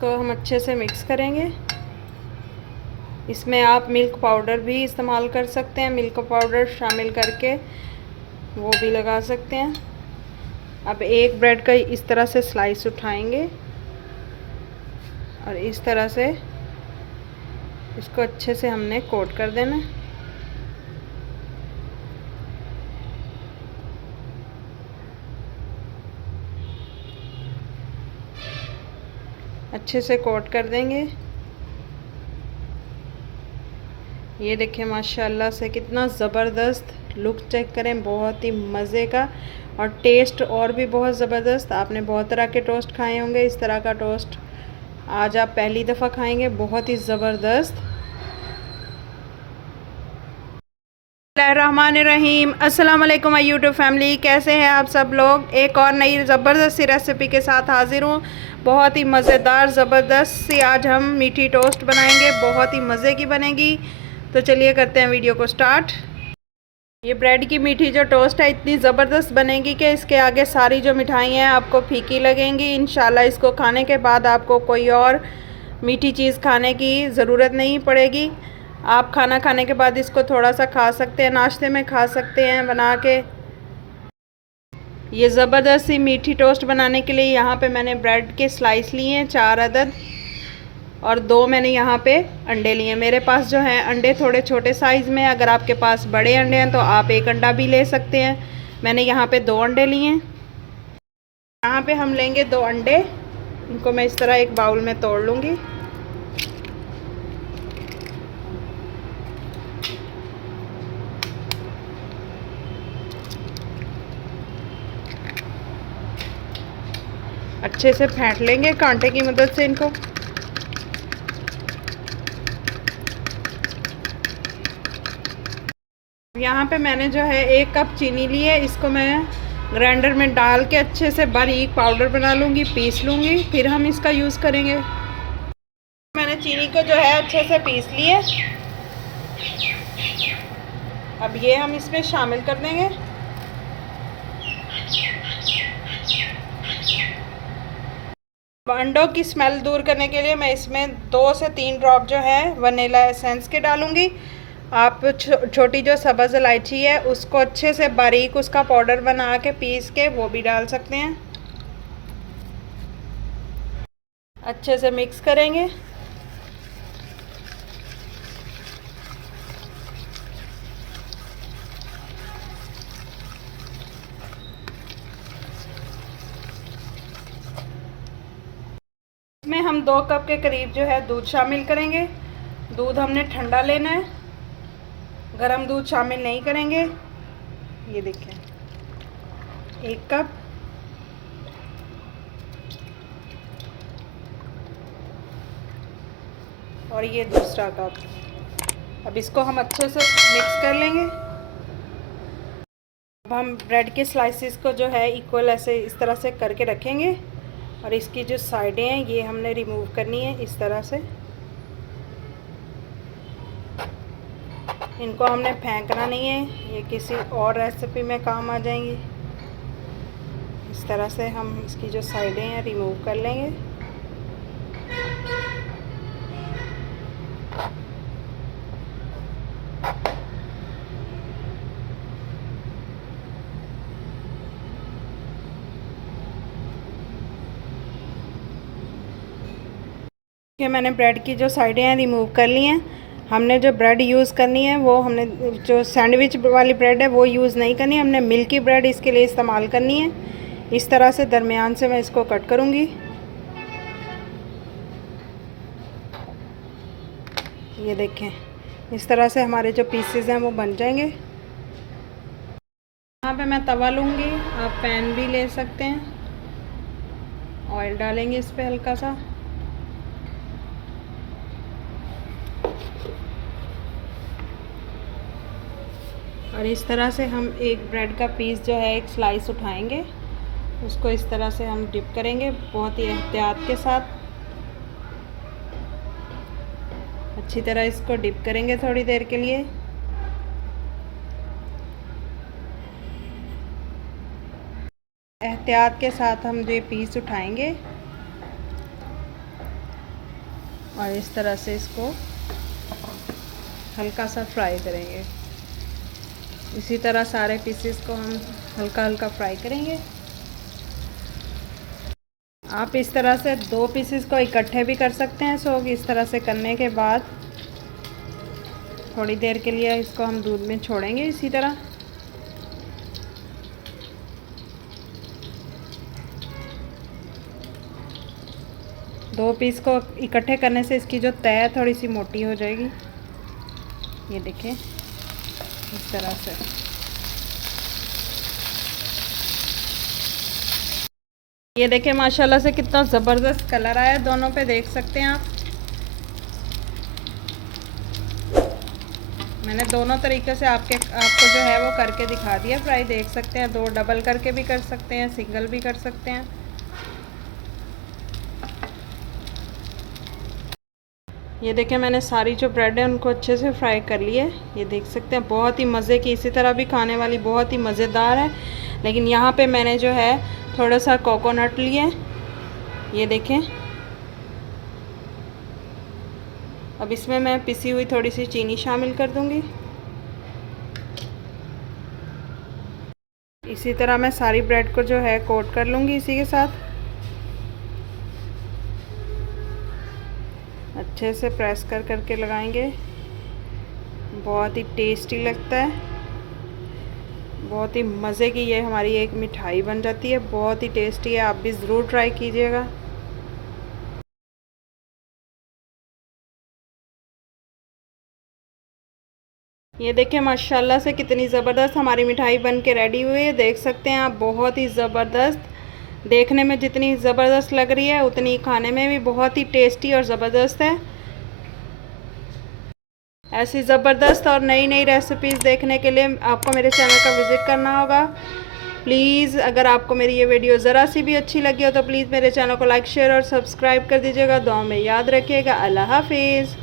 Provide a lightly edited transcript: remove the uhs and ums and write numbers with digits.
को हम अच्छे से मिक्स करेंगे। इसमें आप मिल्क पाउडर भी इस्तेमाल कर सकते हैं, मिल्क पाउडर शामिल करके वो भी लगा सकते हैं। अब एक ब्रेड का इस तरह से स्लाइस उठाएंगे और इस तरह से इसको अच्छे से हमने कोट कर देना। अच्छे से कोट कर देंगे। ये देखें माशाल्लाह से कितना ज़बरदस्त लुक चेक करें, बहुत ही मज़े का और टेस्ट और भी बहुत ज़बरदस्त। आपने बहुत तरह के टोस्ट खाए होंगे, इस तरह का टोस्ट आज आप पहली दफ़ा खाएंगे, बहुत ही ज़बरदस्त। रहमानिर्रहीम, अस्सलाम वालेकुम माय यूट्यूब फैमिली, कैसे हैं आप सब लोग। एक और नई ज़बरदस्त सी रेसिपी के साथ हाजिर हूँ। बहुत ही मज़ेदार ज़बरदस्त सी आज हम मीठी टोस्ट बनाएंगे, बहुत ही मज़े की बनेगी। तो चलिए करते हैं वीडियो को स्टार्ट। ये ब्रेड की मीठी जो टोस्ट है इतनी ज़बरदस्त बनेगी कि इसके आगे सारी जो मिठाई हैं आपको फीकी लगेंगी। इंशाल्लाह इसको खाने के बाद आपको कोई और मीठी चीज़ खाने की ज़रूरत नहीं पड़ेगी। आप खाना खाने के बाद इसको थोड़ा सा खा सकते हैं, नाश्ते में खा सकते हैं बना के। ये ज़बरदस्त सी मीठी टोस्ट बनाने के लिए यहाँ पे मैंने ब्रेड के स्लाइस लिए हैं 4 अदद, और 2 मैंने यहाँ पे अंडे लिए। मेरे पास जो है अंडे थोड़े छोटे साइज़ में, अगर आपके पास बड़े अंडे हैं तो आप 1 अंडा भी ले सकते हैं। मैंने यहाँ पे 2 अंडे लिए हैं। यहाँ पे हम लेंगे 2 अंडे, इनको मैं इस तरह एक बाउल में तोड़ लूँगी। अच्छे से फेंट लेंगे कांटे की मदद से इनको। यहाँ पे मैंने जो है 1 कप चीनी ली है, इसको मैं ग्राइंडर में डाल के अच्छे से बारीक पाउडर बना लूँगी, पीस लूँगी, फिर हम इसका यूज़ करेंगे। मैंने चीनी को जो है अच्छे से पीस लिए। अब ये हम इसमें शामिल कर देंगे। अंडों की स्मेल दूर करने के लिए मैं इसमें 2 से 3 ड्रॉप जो है वनीला एसेंस के डालूँगी। आप छोटी जो सब्ज़ इलायची है उसको अच्छे से बारीक उसका पाउडर बना के पीस के वो भी डाल सकते हैं। अच्छे से मिक्स करेंगे। इसमें हम 2 कप के करीब जो है दूध शामिल करेंगे। दूध हमने ठंडा लेना है, गरम दूध शामिल नहीं करेंगे। ये देखें 1 कप। और ये दूसरा कप। अब इसको हम अच्छे से मिक्स कर लेंगे। अब हम ब्रेड के स्लाइसेस को जो है इक्वल ऐसे इस तरह से करके रखेंगे, और इसकी जो साइडें हैं ये हमने रिमूव करनी है इस तरह से। इनको हमने फेंकना नहीं है, ये किसी और रेसिपी में काम आ जाएंगी। इस तरह से हम इसकी जो साइडें हैं रिमूव कर लेंगे। ये मैंने ब्रेड की जो साइडें हैं रिमूव कर ली हैं। हमने जो ब्रेड यूज़ करनी है वो हमने जो सैंडविच वाली ब्रेड है वो यूज़ नहीं करनी, हमने मिल्की ब्रेड इसके लिए इस्तेमाल करनी है। इस तरह से दरमियान से मैं इसको कट करूँगी। ये देखें इस तरह से हमारे जो पीसेस हैं वो बन जाएंगे। यहाँ पे मैं तवा लूँगी, आप पैन भी ले सकते हैं। ऑयल डालेंगे इस पर हल्का सा। और इस तरह से हम एक ब्रेड का पीस जो है एक स्लाइस उठाएंगे, उसको इस तरह से हम डिप करेंगे बहुत ही एहतियात के साथ। अच्छी तरह इसको डिप करेंगे थोड़ी देर के लिए। एहतियात के साथ हम जो पीस उठाएंगे और इस तरह से इसको हल्का सा फ्राई करेंगे। इसी तरह सारे पीसेस को हम हल्का हल्का फ्राई करेंगे। आप इस तरह से 2 पीसेस को इकट्ठे भी कर सकते हैं। सो इस तरह से करने के बाद थोड़ी देर के लिए इसको हम दूध में छोड़ेंगे। इसी तरह दो पीस को इकट्ठे करने से इसकी जो तय है थोड़ी सी मोटी हो जाएगी। ये देखें इस तरह से। ये देखें माशाल्लाह से कितना ज़बरदस्त कलर आया दोनों पे, देख सकते हैं आप। मैंने दोनों तरीके से आपको जो है वो करके दिखा दिया फ्राई, देख सकते हैं। 2 डबल करके भी कर सकते हैं, सिंगल भी कर सकते हैं। ये देखें मैंने सारी जो ब्रेड है उनको अच्छे से फ्राई कर ली है। ये देख सकते हैं बहुत ही मज़े की, इसी तरह भी खाने वाली बहुत ही मज़ेदार है। लेकिन यहाँ पे मैंने जो है थोड़ा सा कोकोनट लिए। ये देखें, अब इसमें मैं पिसी हुई थोड़ी सी चीनी शामिल कर दूँगी। इसी तरह मैं सारी ब्रेड को जो है कोट कर लूँगी इसी के साथ। अच्छे से प्रेस कर करके लगाएंगे। बहुत ही टेस्टी लगता है, बहुत ही मज़े की ये हमारी एक मिठाई बन जाती है। बहुत ही टेस्टी है, आप भी ज़रूर ट्राई कीजिएगा। ये देखिए माशाल्लाह से कितनी ज़बरदस्त हमारी मिठाई बन के रेडी हुई है। देख सकते हैं आप, बहुत ही ज़बरदस्त। देखने में जितनी ज़बरदस्त लग रही है उतनी खाने में भी बहुत ही टेस्टी और ज़बरदस्त है। ऐसी ज़बरदस्त और नई नई रेसिपीज़ देखने के लिए आपको मेरे चैनल का विज़िट करना होगा। प्लीज़ अगर आपको मेरी ये वीडियो ज़रा सी भी अच्छी लगी हो तो प्लीज़ मेरे चैनल को लाइक, शेयर और सब्सक्राइब कर दीजिएगा। दुआ में याद रखिएगा। अल्लाह हाफिज़।